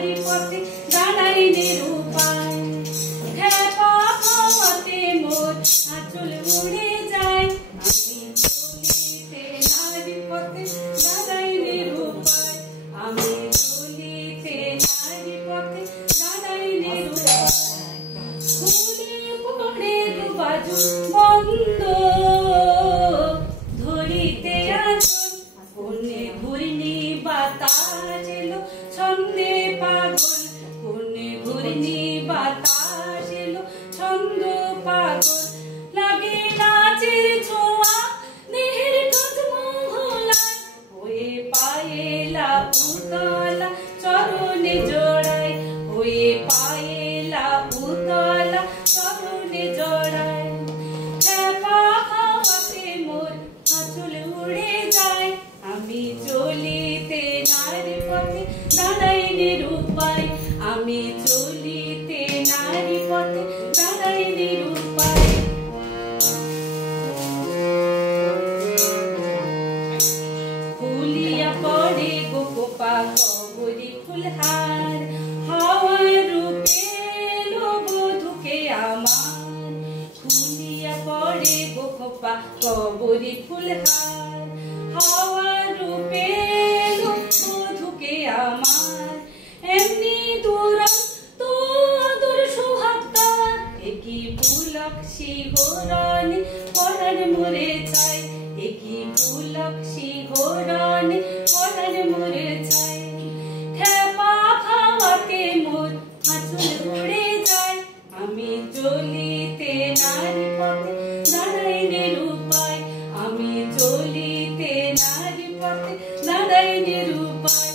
নারী পথে দাঁড়াই নিরুপায়। খেপা খাওয়াতে মোর আঁচল উড়ে যায়, আমি চলিতে নারী পথে দাঁড়াই নিরুপায়, আমি চলিতে নারী পথে দাঁড়াই নিরুপায়। খুলে পড়ে দুবাজু বন্ধ, ধরিতে আঁচল কোনে ঘূর্ণি বাতাস এলো ছন্দে পাগল, কোনে ঘূর্ণি বাতাস এলো ছন্দ পাগল। লাগে নাচের ছোঁয়া দেহের গজমোহলায়, হয়ে পায়েলা উতলা চরণে জড়ায়, হয়ে পায়েলা উতলা চরণে জড়ায়। খেপা খাওয়াতে মোর আঁচল উড়ে যায়, আমি চলিতে নারী পথে দাঁড়াই নিরুপায়, আমি চলিতে নারী পথে দাঁড়াই নিরুপায়। ফুলিয়া পড়ে গো খোপা কবরী ফুলহার, হাওয়ার রূপে এলো বধূকে আমার। ফুলিয়া পড়ে গো খোপা কবরী ফুলহার, হাওয়ার রূপে এলো বধূকে আমার। এমনি দুরন্ত আদর সোহাগ তার, একই পুলক শিহরণে পরাণ মরে যায়, একই পুলক শিহরণে পরাণ মরে যায়। খেপা খাওয়াতে মোর আঁচল উড়ে যায়, আমি চলিতে নারী পথে দাঁড়াই নিরুপায়, আমি চলিতে নারী পথে দাঁড়াই নিরুপায়।